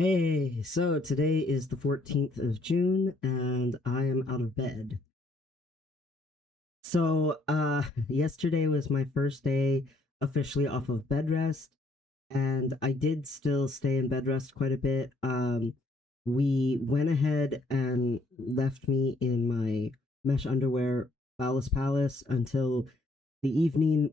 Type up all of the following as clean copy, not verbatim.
Hey, so today is the 14th of June and I am out of bed. Yesterday was my first day officially off of bed rest, and I did still stay in bed rest quite a bit. We went ahead and left me in my mesh underwear, phallus palace, until the evening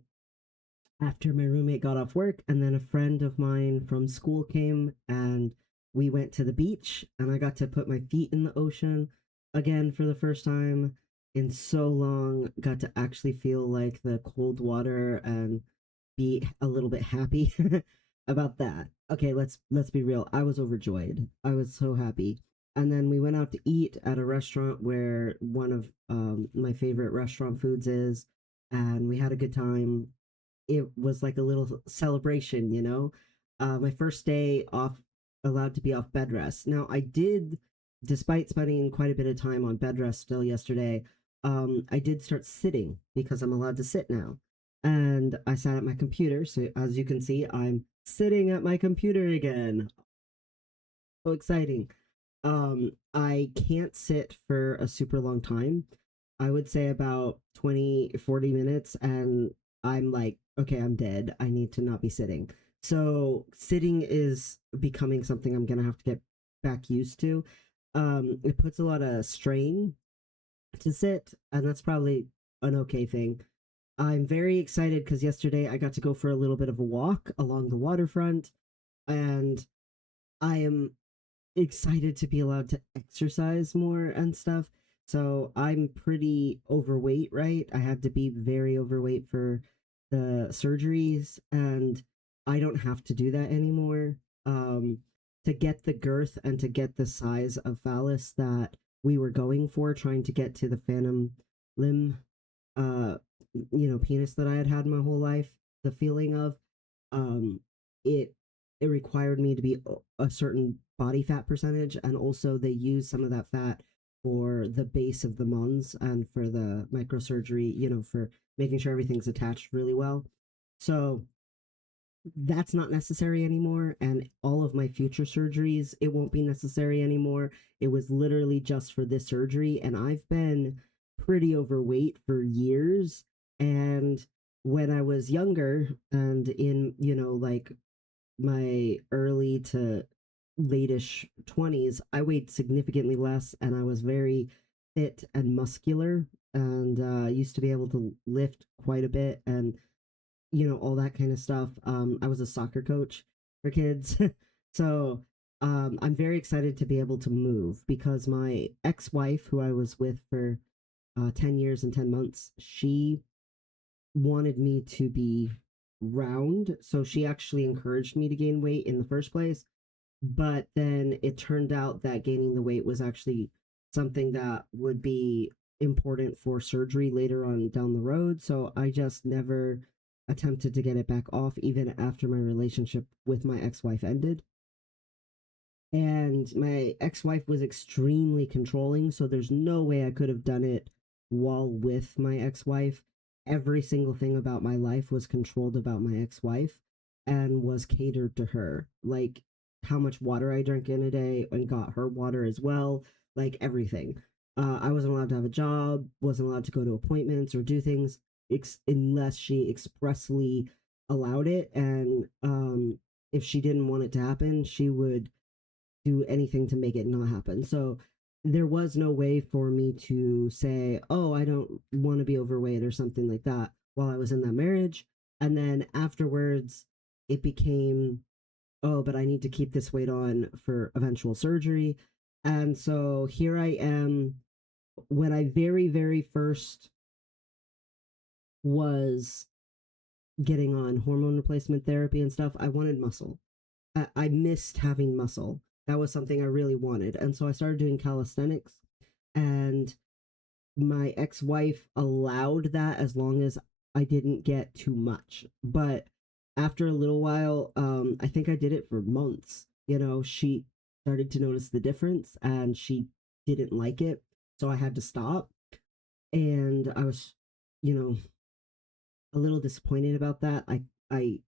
after my roommate got off work, and then a friend of mine from school came and we went to the beach, and I got to put my feet in the ocean again for the first time in so long. Got to actually feel like the cold water and be a little bit happy about that. Okay, let's be real. I was overjoyed. I was so happy. And then we went out to eat at a restaurant where one of my favorite restaurant foods is, and we had a good time. It was like a little celebration, you know. My first day off, allowed to be off bed rest. Now I did, despite spending quite a bit of time on bed rest still yesterday, I did start sitting because I'm allowed to sit now, and I sat at my computer. So as you can see, I'm sitting at my computer again. So exciting. I can't sit for a super long time. I would say about 20, 40 minutes, and I'm like, okay, I'm dead. I need to not be sitting. So sitting is becoming something I'm gonna have to get back used to. It puts a lot of strain to sit, and that's probably an okay thing. I'm very excited because yesterday I got to go for a little bit of a walk along the waterfront, and I am excited to be allowed to exercise more and stuff. So I'm pretty overweight, right? I had to be very overweight for the surgeries, and I don't have to do that anymore. To get the girth and to get the size of phallus that we were going for, trying to get to the phantom limb, uh, penis that I had had my whole life, the feeling of, um, it it required me to be a certain body fat percentage, and also they use some of that fat for the base of the mons and for the microsurgery, for making sure everything's attached really well. So that's not necessary anymore, and all of my future surgeries, it won't be necessary anymore. It was literally just for this surgery, and I've been pretty overweight for years. And when I was younger and in, like my early to latish 20s, I weighed significantly less, and I was very fit and muscular, and used to be able to lift quite a bit, and all that kind of stuff. I was a soccer coach for kids. So I'm very excited to be able to move because my ex wife, who I was with for 10 years and 10 months, she wanted me to be round. So she actually encouraged me to gain weight in the first place. But then it turned out that gaining the weight was actually something that would be important for surgery later on down the road. So I just never attempted to get it back off, even after my relationship with my ex wife ended. And my ex wife was extremely controlling. So there's no way I could have done it while with my ex wife. Every single thing about my life was controlled about my ex wife and was catered to her. Like how much water I drank in a day and got her water as well, like everything. I wasn't allowed to have a job, wasn't allowed to go to appointments or do things unless she expressly allowed it. And if she didn't want it to happen, she would do anything to make it not happen. So there was no way for me to say, oh, I don't want to be overweight or something like that while I was in that marriage. And then afterwards, it became, oh, but I need to keep this weight on for eventual surgery. And so here I am. When I very, very first was getting on hormone replacement therapy and stuff, I wanted muscle. I missed having muscle. That was something I really wanted. And so I started doing calisthenics, and my ex wife allowed that as long as I didn't get too much. But after a little while, I think I did it for months. She started to notice the difference and she didn't like it. So I had to stop. And I was, you know, a little disappointed about that. I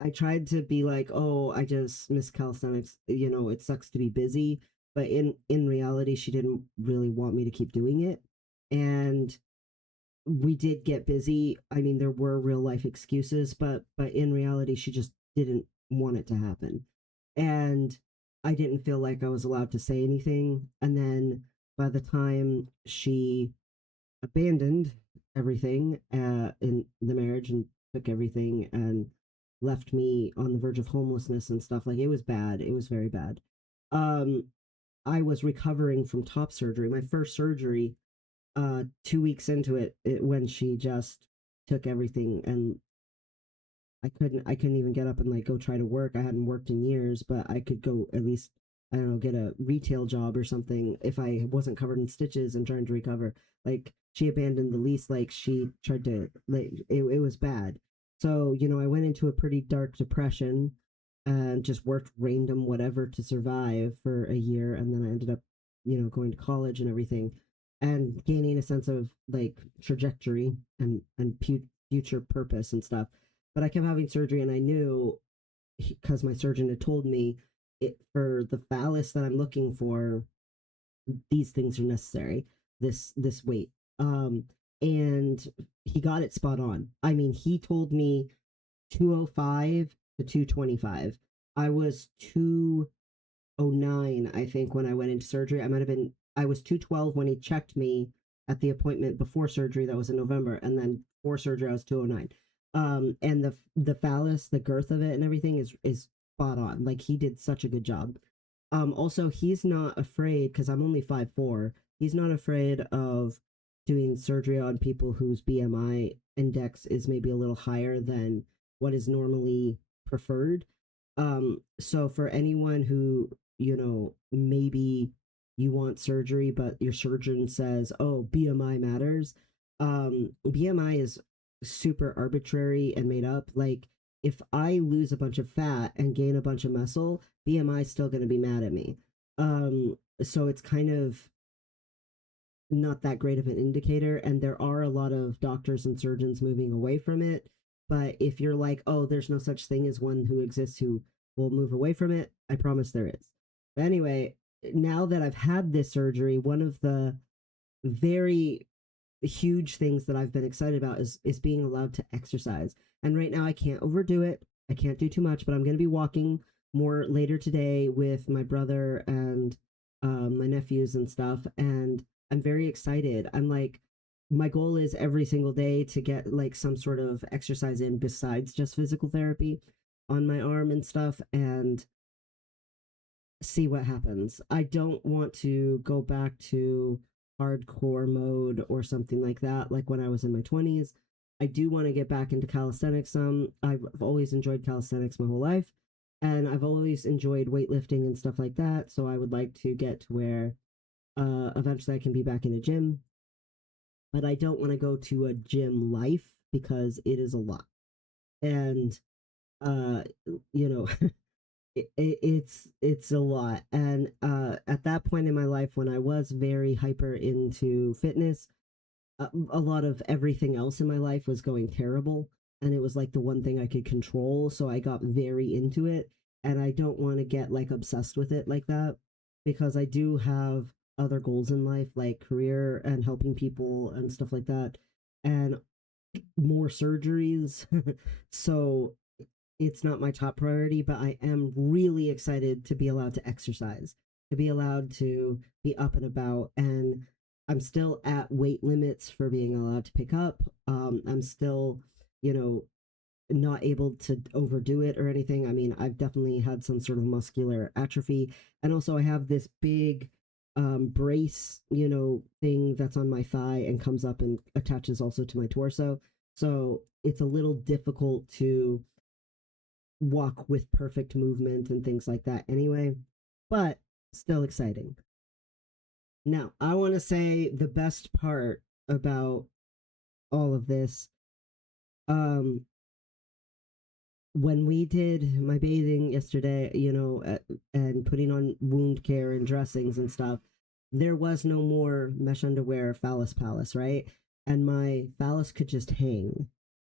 I tried to be like, oh, I just miss calisthenics. You know, it sucks to be busy, but in reality, she didn't really want me to keep doing it, and we did get busy. I mean, there were real life excuses, but in reality, she just didn't want it to happen, and I didn't feel like I was allowed to say anything. And then by the time she abandoned everything in the marriage and took everything and left me on the verge of homelessness and stuff. Like, it was bad. It was very bad. Um, I was recovering from top surgery, my first surgery. 2 weeks into it, when she just took everything, and I couldn't even get up and like go try to work. I hadn't worked in years, but I could go at least, I don't know, get a retail job or something if I wasn't covered in stitches and trying to recover. Like, she abandoned the lease, like she tried to, like, it was bad. So, I went into a pretty dark depression and just worked random whatever to survive for a year, and then I ended up, going to college and everything and gaining a sense of like trajectory and future purpose and stuff. But I kept having surgery, and I knew, because my surgeon had told me, for the phallus that I'm looking for, these things are necessary. This weight, and he got it spot on. I mean, he told me 205 to 225. I was 209, I think, when I went into surgery. I was 212 when he checked me at the appointment before surgery. That was in November. And then for surgery, I was 209. And the phallus, the girth of it and everything is spot on. Like, he did such a good job. Also, he's not afraid, because I'm only 5'4". He's not afraid of doing surgery on people whose BMI index is maybe a little higher than what is normally preferred. So for anyone who, maybe you want surgery, but your surgeon says, oh, BMI matters. BMI is super arbitrary and made up. Like, if I lose a bunch of fat and gain a bunch of muscle, BMI is still going to be mad at me. So it's kind of not that great of an indicator. And there are a lot of doctors and surgeons moving away from it. But if you're like, oh, there's no such thing as one who exists who will move away from it, I promise there is. But anyway, now that I've had this surgery, one of the very huge things that I've been excited about is being allowed to exercise. And right now I can't overdo it. I can't do too much, but I'm going to be walking more later today with my brother and my nephews and stuff. And I'm very excited. I'm like, my goal is every single day to get like some sort of exercise in besides just physical therapy on my arm and stuff, and see what happens. I don't want to go back to hardcore mode or something like that, like when I was in my 20s. I do want to get back into calisthenics some. I've always enjoyed calisthenics my whole life, and I've always enjoyed weightlifting and stuff like that. So I would like to get to where eventually I can be back in a gym, but I don't want to go to a gym life because it is a lot. And uh you know it's a lot. And at that point in my life, when I was very hyper into fitness, a lot of everything else in my life was going terrible, and it was like the one thing I could control, so I got very into it. And I don't want to get like obsessed with it like that, because I do have other goals in life, like career and helping people and stuff like that, and more surgeries. So it's not my top priority, but I am really excited to be allowed to exercise, to be allowed to be up and about. And I'm still at weight limits for being allowed to pick up. I'm still, you know, not able to overdo it or anything. I mean, I've definitely had some sort of muscular atrophy. And also, I have this big brace, thing that's on my thigh and comes up and attaches also to my torso. So it's a little difficult to walk with perfect movement and things like that anyway, but still exciting. Now, I want to say the best part about all of this, um when we did my bathing yesterday, and putting on wound care and dressings and stuff, there was no more mesh underwear phallus palace, right? And my phallus could just hang.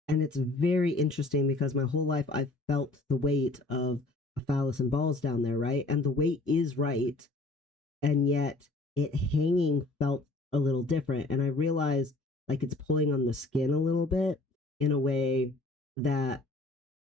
And it's very interesting because my whole life I've felt the weight of a phallus and balls down there, right? And the weight is right, and yet it hanging felt a little different. And I realized like it's pulling on the skin a little bit in a way that,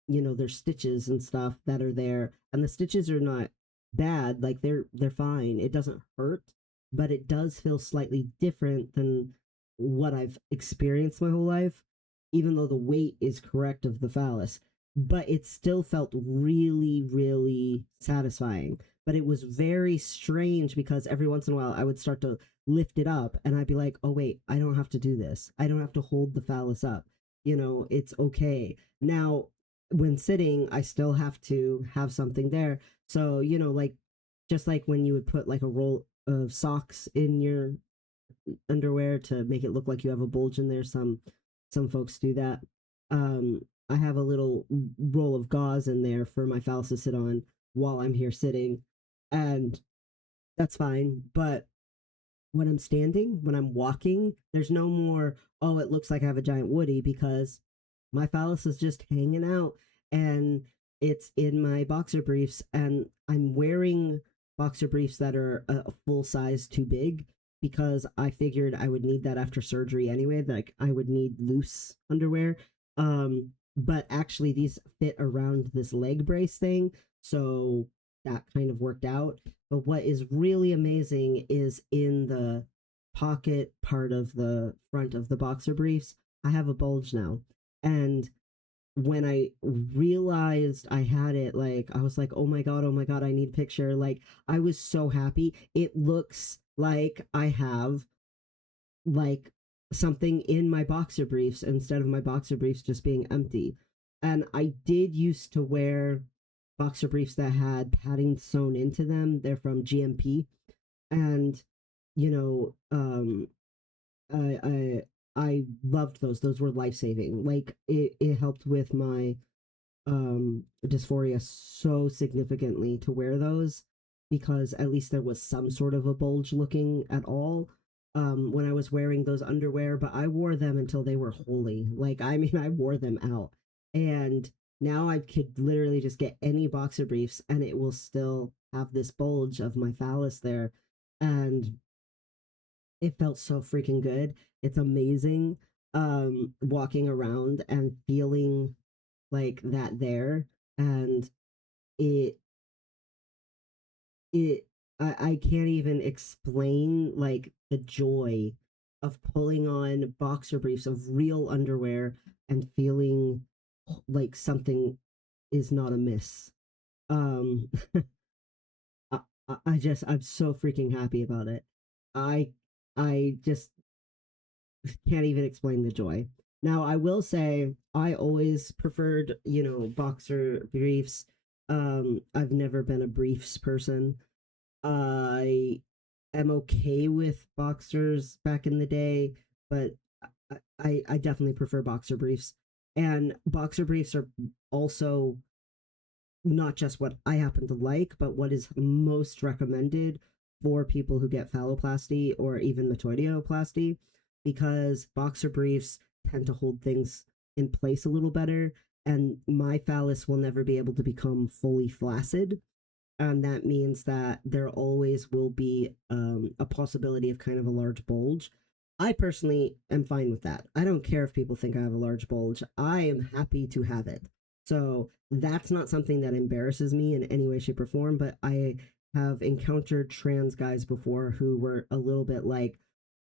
there's stitches and stuff that are there, and the stitches are not bad, like they're fine, it doesn't hurt, but it does feel slightly different than what I've experienced my whole life, even though the weight is correct of the phallus. But it still felt really, really satisfying. But it was very strange because every once in a while I would start to lift it up and I'd be like, oh wait, I don't have to do this, I don't have to hold the phallus up, it's okay. Now when sitting, I still have to have something there. So, like just like when you would put like a roll of socks in your underwear to make it look like you have a bulge in there. Some folks do that. I have a little roll of gauze in there for my phallus to sit on while I'm here sitting, and that's fine. But when I'm standing, when I'm walking, there's no more, oh, it looks like I have a giant woody, because my phallus is just hanging out and it's in my boxer briefs, and I'm wearing boxer briefs that are a full size too big because I figured I would need that after surgery anyway, like I would need loose underwear. But actually these fit around this leg brace thing, so that kind of worked out. But what is really amazing is in the pocket part of the front of the boxer briefs, I have a bulge now. And when I realized I had it, like I was like, oh my god, I need a picture. Like I was so happy. It looks like I have like something in my boxer briefs instead of my boxer briefs just being empty. And I did used to wear boxer briefs that had padding sewn into them. They're from GMP, and you know, I I loved those. Those were life saving. Like it helped with my dysphoria so significantly to wear those, because at least there was some sort of a bulge looking at all when I was wearing those underwear. But I wore them until they were holy. Like I mean, I wore them out, and now I could literally just get any boxer briefs and it will still have this bulge of my phallus there, and it felt so freaking good. It's amazing walking around and feeling like that there. And it it I can't even explain like the joy of pulling on boxer briefs of real underwear and feeling like something is not amiss. um I, I'm so freaking happy about it. I I just can't even explain the joy. Now, I will say I always preferred, boxer briefs. I've never been a briefs person. I am okay with boxers back in the day, but I definitely prefer boxer briefs. And boxer briefs are also not just what I happen to like, but what is most recommended for people who get phalloplasty or even metoidioplasty, because boxer briefs tend to hold things in place a little better, and my phallus will never be able to become fully flaccid. And that means that there always will be a possibility of kind of a large bulge. I personally am fine with that. I don't care if people think I have a large bulge. I am happy to have it. So that's not something that embarrasses me in any way, shape, or form. But I have encountered trans guys before who were a little bit like,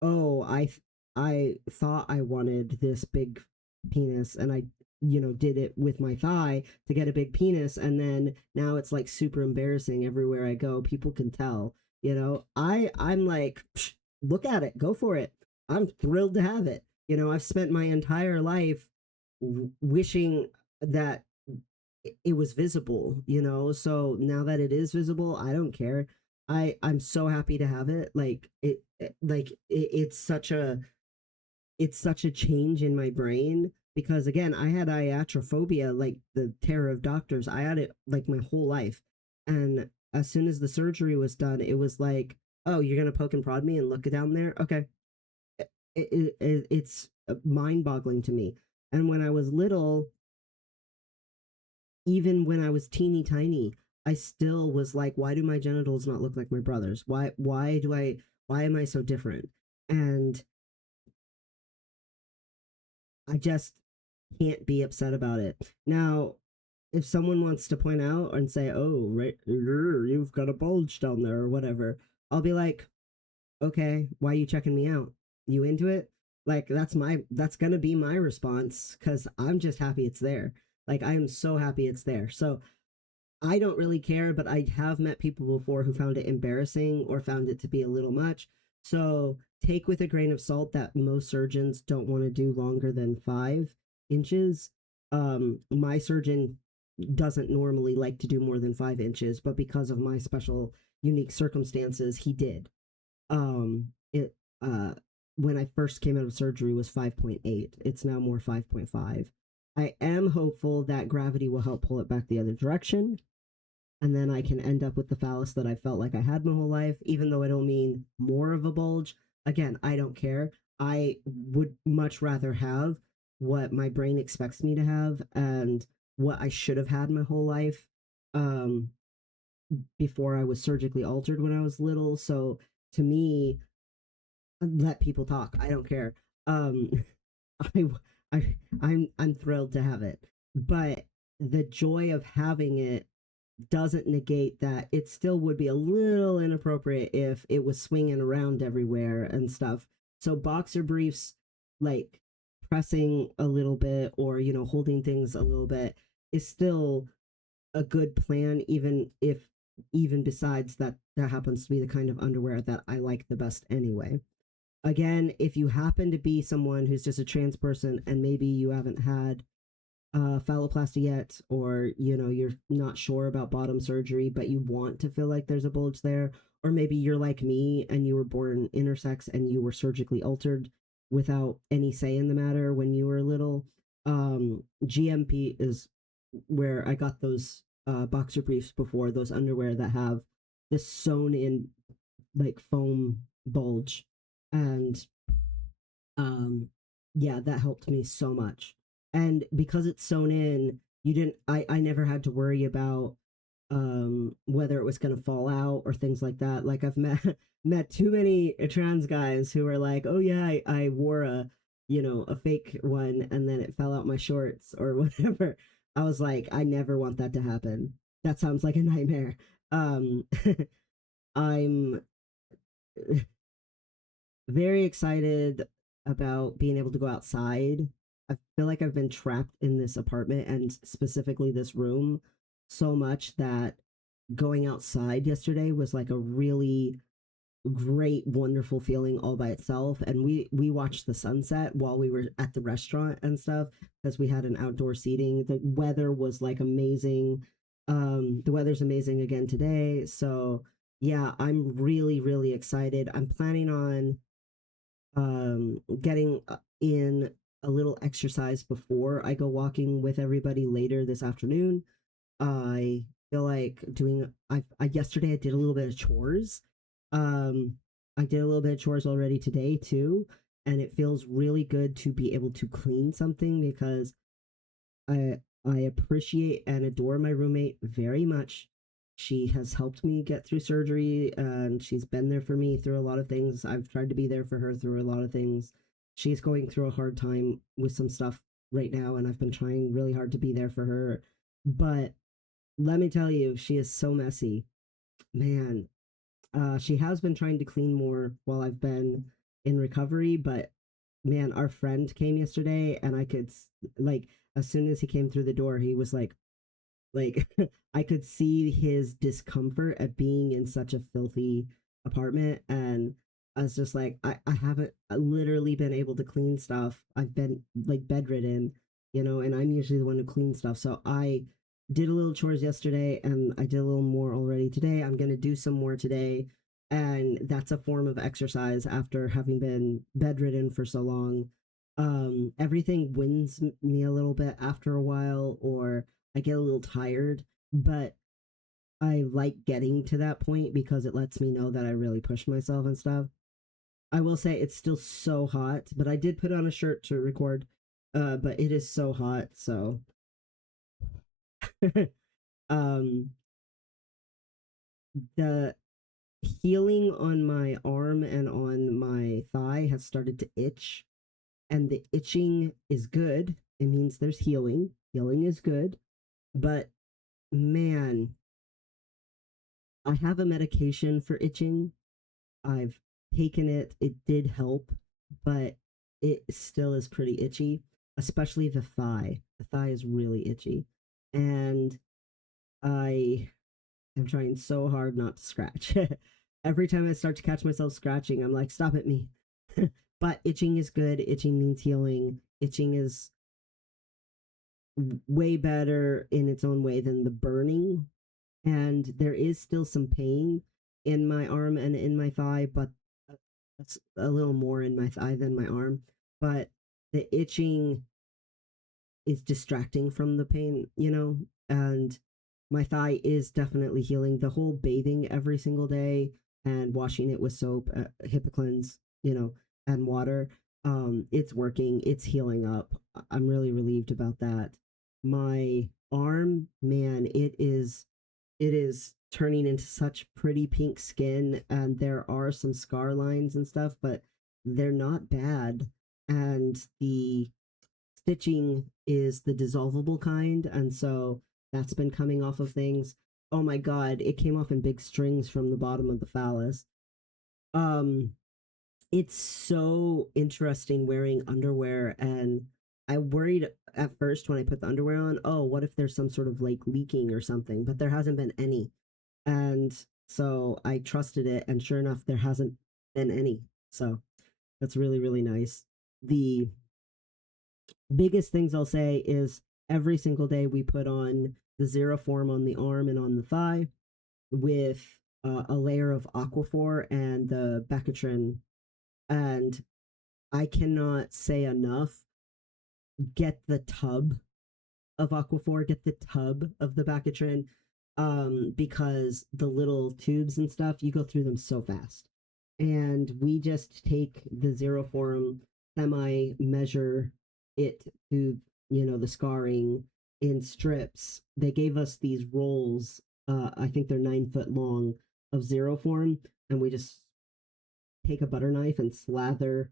oh, I thought I wanted this big penis, and I did it with my thigh to get a big penis, and then now it's like super embarrassing everywhere I go. People can tell. I'm like, look at it, go for it. I'm thrilled to have it. I've spent my entire life wishing that it was visible, so now that it is visible, I don't care. I'm so happy to have it. Like it's such a change in my brain, because again, I had iatrophobia, like the terror of doctors. I had it like my whole life, and as soon as the surgery was done, it was like, oh, you're gonna poke and prod me and look down there, okay. It's mind boggling to me. And when I was little, even when I was teeny tiny, I still was like, why do my genitals not look like my brother's? Why am I so different? And I just can't be upset about it. Now, if someone wants to point out and say, "Oh, right, you've got a bulge down there" or whatever, I'll be like, "Okay, why are you checking me out? You into it?" Like that's gonna be my response because I'm just happy it's there. Like I am so happy it's there. So I don't really care, but I have met people before who found it embarrassing or found it to be a little much. So take with a grain of salt that most surgeons don't want to do longer than 5 inches. My surgeon doesn't normally like to do more than 5 inches, but because of my special, unique circumstances, he did. It when I first came out of surgery was 5.8. It's now more 5.5. I am hopeful that gravity will help pull it back the other direction, and then I can end up with the phallus that I felt like I had my whole life, even though it'll mean more of a bulge. Again, I don't care. I would much rather have what my brain expects me to have and what I should have had my whole life um, before I was surgically altered when I was little. So to me, let people talk. I don't care. Um, I, I'm thrilled to have it, but the joy of having it doesn't negate that it still would be a little inappropriate if it was swinging around everywhere and stuff. So boxer briefs, like pressing a little bit or holding things a little bit, is still a good plan, even besides that that happens to be the kind of underwear that I like the best anyway. Again, if you happen to be someone who's just a trans person and maybe you haven't had phalloplasty yet, or you're not sure about bottom surgery but you want to feel like there's a bulge there, or maybe you're like me and you were born intersex and you were surgically altered without any say in the matter when you were little, GMP is where I got those boxer briefs before, those underwear that have this sewn in like foam bulge. And yeah, that helped me so much. And because it's sewn in, you didn't I never had to worry about whether it was going to fall out or things like that. Like I've met met too many trans guys who are like, "Oh yeah, I wore a fake one and then it fell out my shorts or whatever." I was like, I never want that to happen. That sounds like a nightmare. Um I'm very excited about being able to go outside. I feel like I've been trapped in this apartment and specifically this room so much that going outside yesterday was like a really great, wonderful feeling all by itself. And we watched the sunset while we were at the restaurant and stuff because we had an outdoor seating. The weather was like amazing. The weather's amazing again today. So yeah, I'm really, really excited. I'm planning on getting in a little exercise before I go walking with everybody later this afternoon. I feel like doing. I yesterday I did a little bit of chores. Um, I did a little bit of chores already today too, and it feels really good to be able to clean something because I appreciate and adore my roommate very much. She has helped me get through surgery and she's been there for me through a lot of things. I've tried to be there for her through a lot of things. She's going through a hard time with some stuff right now and I've been trying really hard to be there for her. But let me tell you, she is so messy. Man, she has been trying to clean more while I've been in recovery, but man, our friend came yesterday and I could like as soon as he came through the door, he was like I could see his discomfort at being in such a filthy apartment, and I was just like I haven't literally been able to clean stuff. I've been like bedridden, and I'm usually the one who cleans stuff. So I did a little chores yesterday and I did a little more already today. I'm going to do some more today, and that's a form of exercise after having been bedridden for so long. Everything wins me a little bit after a while, or I get a little tired, but I like getting to that point because it lets me know that I really pushed myself and stuff. I will say it's still so hot, but I did put on a shirt to record. but it is so hot. So, um, the healing on my arm and on my thigh has started to itch, and the itching is good. It means there's healing. Healing is good, but man, I have a medication for itching. I've taken it. It did help, but it still is pretty itchy, especially the thigh. The thigh is really itchy. And I am trying so hard not to scratch. Every time I start to catch myself scratching, I'm like, stop at me. But itching is good. Itching means healing. Itching is way better in its own way than the burning. And there is still some pain in my arm and in my thigh, but it's a little more in my thigh than my arm. But the itching is distracting from the pain, and my thigh is definitely healing. The whole bathing every single day and washing it with soap, HIPAA and water, it's working. It's healing up. I'm really relieved about that. My arm, man, it is turning into such pretty pink skin, and there are some scar lines and stuff, but they're not bad. And the stitching is the dissolvable kind, and so that's been coming off of things. Oh my god, it came off in big strings from the bottom of the phallus. Um, it's so interesting wearing underwear, and I worried at first when I put the underwear on, oh, what if there's some sort of like leaking or something? But there hasn't been any. And so I trusted it, and sure enough, there hasn't been any. So that's really, really nice. The biggest things I'll say is every single day we put on the zero form on the arm and on the thigh with a layer of aquaphor and the Bacatrin. And I cannot say enough, get the tub of Aquaphor, get the tub of the Bacatrin, because the little tubes and stuff, you go through them so fast. And we just take the zero form, semi measure it to, the scarring in strips. They gave us these rolls, I think they're 9 foot long, of zero form, and we just take a butter knife and slather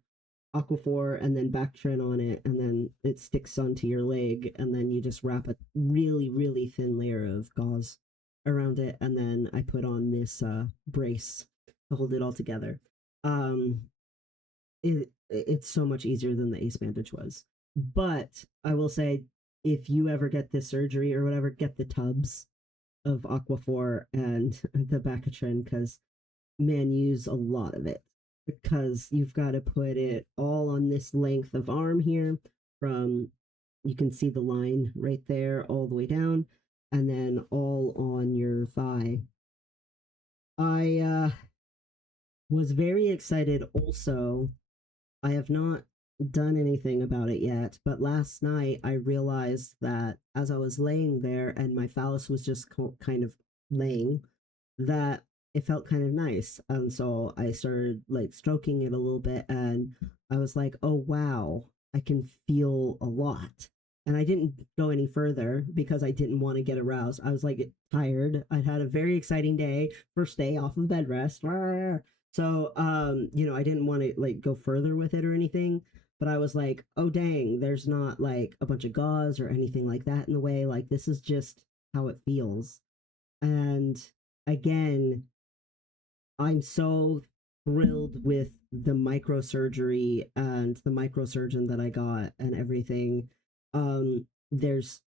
Aquaphor and then Bactrin on it, and then it sticks onto your leg, and then you just wrap a really, really thin layer of gauze around it, and then I put on this brace to hold it all together. Um, it's so much easier than the ace bandage was. But I will say, if you ever get this surgery or whatever, get the tubs of Aquaphor and the Bacatrin, because man, use a lot of it, because you've got to put it all on this length of arm here, from, you can see the line right there all the way down, and then all on your thigh. I was very excited also. I have not done anything about it yet, but last night I realized that as I was laying there and my phallus was just kind of laying, that it felt kind of nice. And so I started like stroking it a little bit, and I was like, oh wow, I can feel a lot. And I didn't go any further because I didn't want to get aroused. I was like tired. I'd had a very exciting day, first day off of bed rest. So I didn't want to like go further with it or anything. But I was like, oh dang, there's not like a bunch of gauze or anything like that in the way. Like, this is just how it feels. And again, I'm so thrilled with the microsurgery and the microsurgeon that I got and everything. There's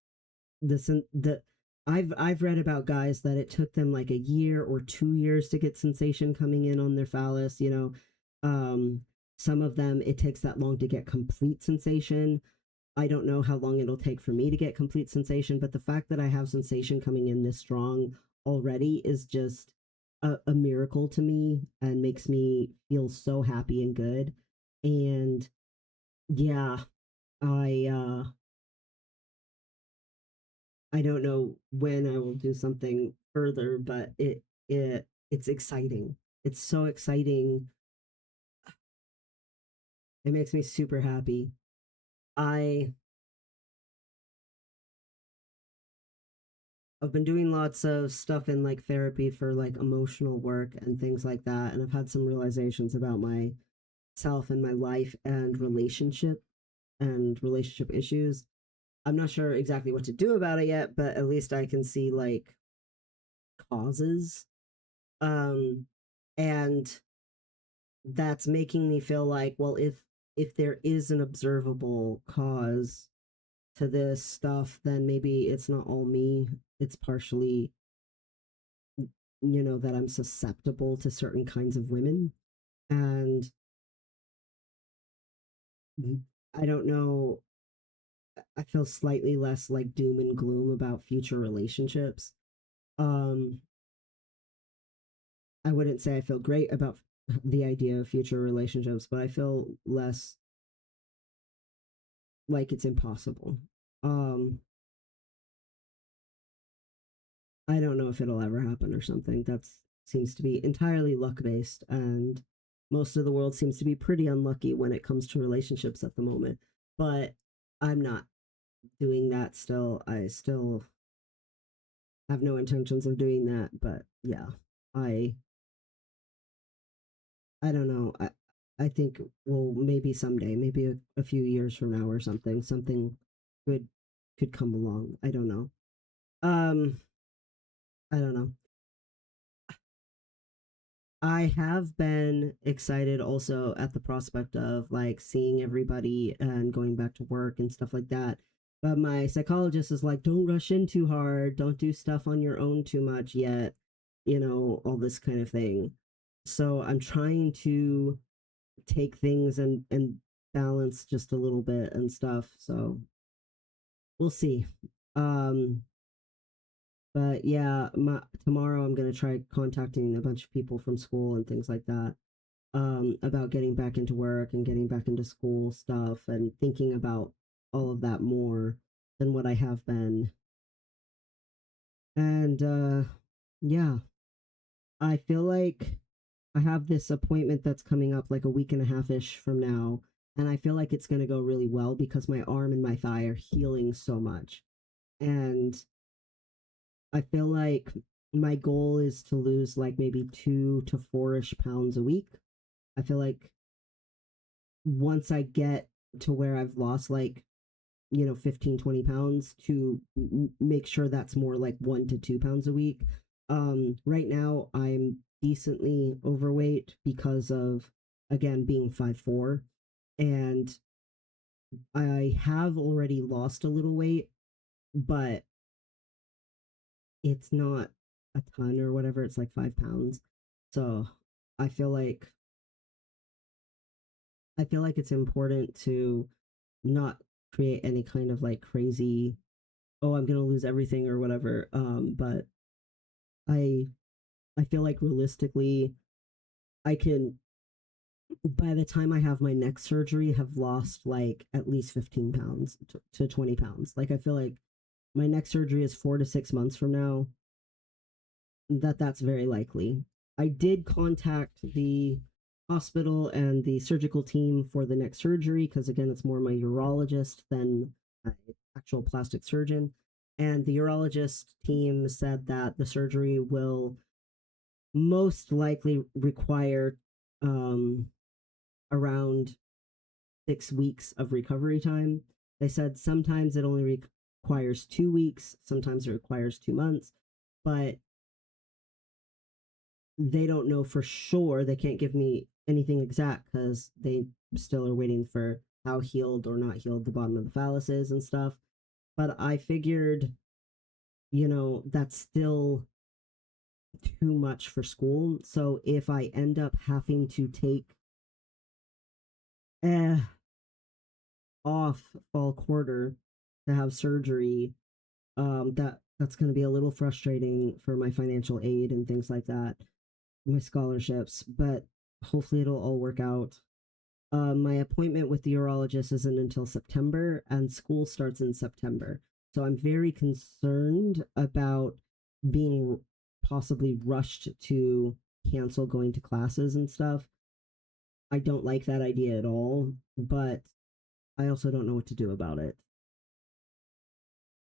this the I've read about guys that it took them like a year or 2 years to get sensation coming in on their phallus. Some of them it takes that long to get complete sensation. I don't know how long it'll take for me to get complete sensation, but the fact that I have sensation coming in this strong already is just a miracle to me and makes me feel so happy and good. And yeah, I I don't know when I will do something further, but it's exciting. It's so exciting. It makes me super happy. I I've been doing lots of stuff in like therapy for like emotional work and things like that, and I've had some realizations about myself and my life and relationship issues. I'm not sure exactly what to do about it yet, but at least I can see like causes. Um and that's making me feel like, well, if there is an observable cause to this stuff, then maybe it's not all me. It's partially, that I'm susceptible to certain kinds of women. And I don't know, I feel slightly less like doom and gloom about future relationships. Um, I wouldn't say I feel great about the idea of future relationships, but I feel less like it's impossible. Um, I don't know if it'll ever happen or something. That's seems to be entirely luck based, and most of the world seems to be pretty unlucky when it comes to relationships at the moment. But I'm not doing that still. I still have no intentions of doing that, but yeah. I I don't know. I think, well, maybe someday, maybe a few years from now or something good could come along. I don't know. Um I don't know. I have been excited also at the prospect of like seeing everybody and going back to work and stuff like that. But my psychologist is like, don't rush in too hard, don't do stuff on your own too much yet, all this kind of thing. So I'm trying to take things and balance just a little bit and stuff. So we'll see. Um but yeah, tomorrow I'm gonna try contacting a bunch of people from school and things like that, about getting back into work and getting back into school stuff and thinking about all of that more than what I have been. And yeah, I feel like I have this appointment that's coming up like a week and a half ish from now. And I feel like it's going to go really well because my arm and my thigh are healing so much. And I feel like my goal is to lose like maybe 2 to 4-ish pounds a week. I feel like once I get to where I've lost like 15-20 pounds, to make sure that's more like 1 to 2 pounds a week. Right now I'm decently overweight because of, again, being 5'4", and I have already lost a little weight, but it's not a ton or whatever. It's like 5 pounds. So I feel like it's important to not create any kind of like crazy, oh, I'm gonna lose everything or whatever. But I I feel like realistically, I can, by the time I have my next surgery, have lost like at least 15 pounds to 20 pounds. Like, I feel like my next surgery is 4 to 6 months from now. That's very likely. I did contact the hospital and the surgical team for the next surgery because, again, it's more my urologist than my actual plastic surgeon. And the urologist team said that the surgery will most likely require um, around 6 weeks of recovery time. They said sometimes it only requires 2 weeks, sometimes it requires 2 months, but they don't know for sure. They can't give me anything exact because they still are waiting for how healed or not healed the bottom of the phallus is and stuff. But I figured, that's still too much for school. So if I end up having to take eh, off fall quarter to have surgery, that's going to be a little frustrating for my financial aid and things like that, my scholarships, but hopefully it'll all work out. My appointment with the urologist isn't until September, and school starts in September. So I'm very concerned about being possibly rushed to cancel going to classes and stuff. I don't like that idea at all, but I also don't know what to do about it.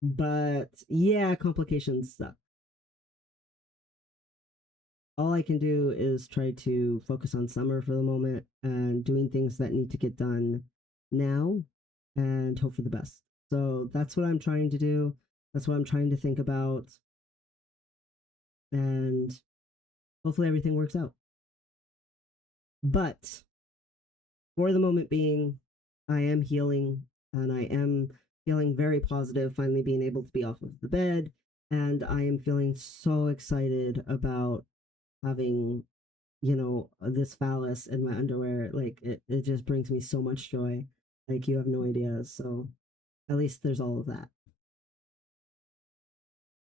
But yeah, complications suck. All I can do is try to focus on summer for the moment and doing things that need to get done now and hope for the best. So that's what I'm trying to do. That's what I'm trying to think about. And hopefully everything works out. But for the moment being, I am healing and I am feeling very positive, finally being able to be off of the bed. And I am feeling so excited about having, this phallus in my underwear. Like it just brings me so much joy. Like you have no idea. So at least there's all of that.